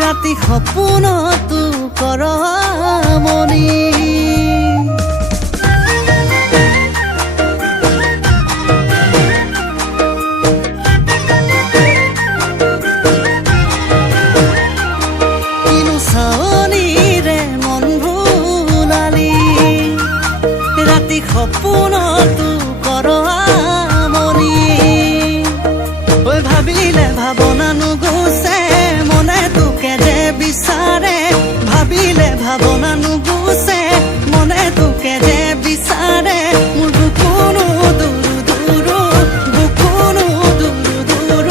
ৰাতি সপোনতো কৰ মনি কিনো চাৱনিৰে মন ভুলালি ৰাতি সপোনতো কৰ মনি ঐ ভাবিলে ভাৱনা নুগুচে মনে তোকে যে বিচাৰে ভাবিলে ভাৱনা নুগুচে মনে তোকে যে বিচাৰে মোৰ বুকুনো দূৰ দূৰ বুকুনো দূৰ দূৰ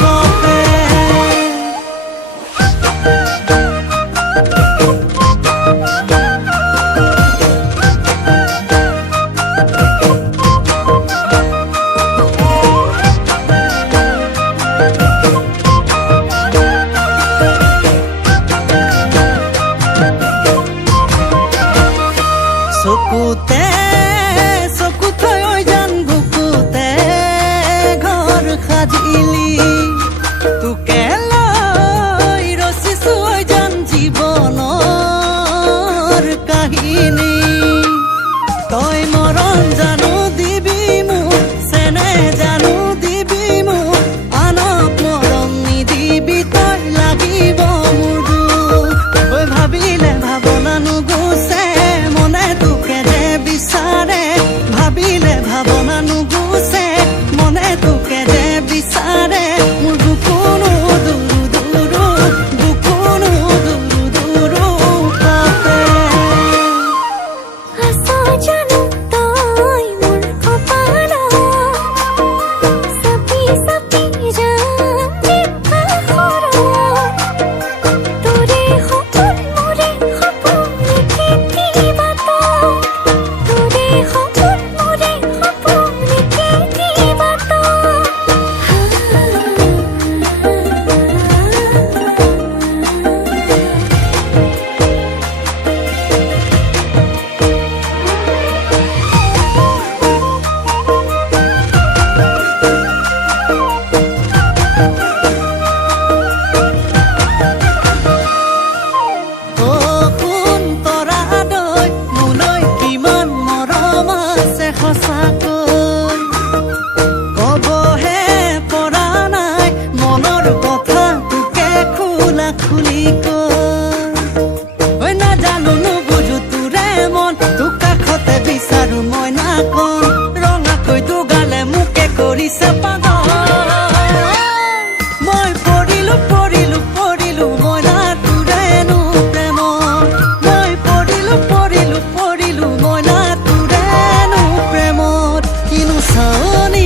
কপে চকুতে চকু থৈ জান বুকুতে ঘৰ সাজিলি তোকে লৈ ৰচিছো জান জীৱনৰ কাহিনী তই মৰম জানো দিবি মোক চেনে জানো দিবি মোক আনক মৰম নিদিবি তই লাগিব মোৰ দুখ ঐ ভাবিলে ভাৱনা নুগুচে বিচাৰে ভাবিলে ভাৱনা নুগুচে মনে তোকে যে বিচাৰে মোৰ বুকুনো দূৰ দূৰ বুকুনো দূৰ দূৰ কপে আছো জানো তই মোৰ কপালত চাপি চাপি যাম জিভাখনত তোৰে সপোন মোৰে সপোন লিখি দিবা বিচাৰো মই নাকন ৰঙাকৈ দুগালে মোকে কৰিছে পাগল মই পৰিলো পৰিলো পৰিলো মই নাতুৰেনো প্ৰেমত মই পৰিলো পৰিলো পৰিলো মই নাতুৰেনো প্ৰেমত কিনো চাৱনি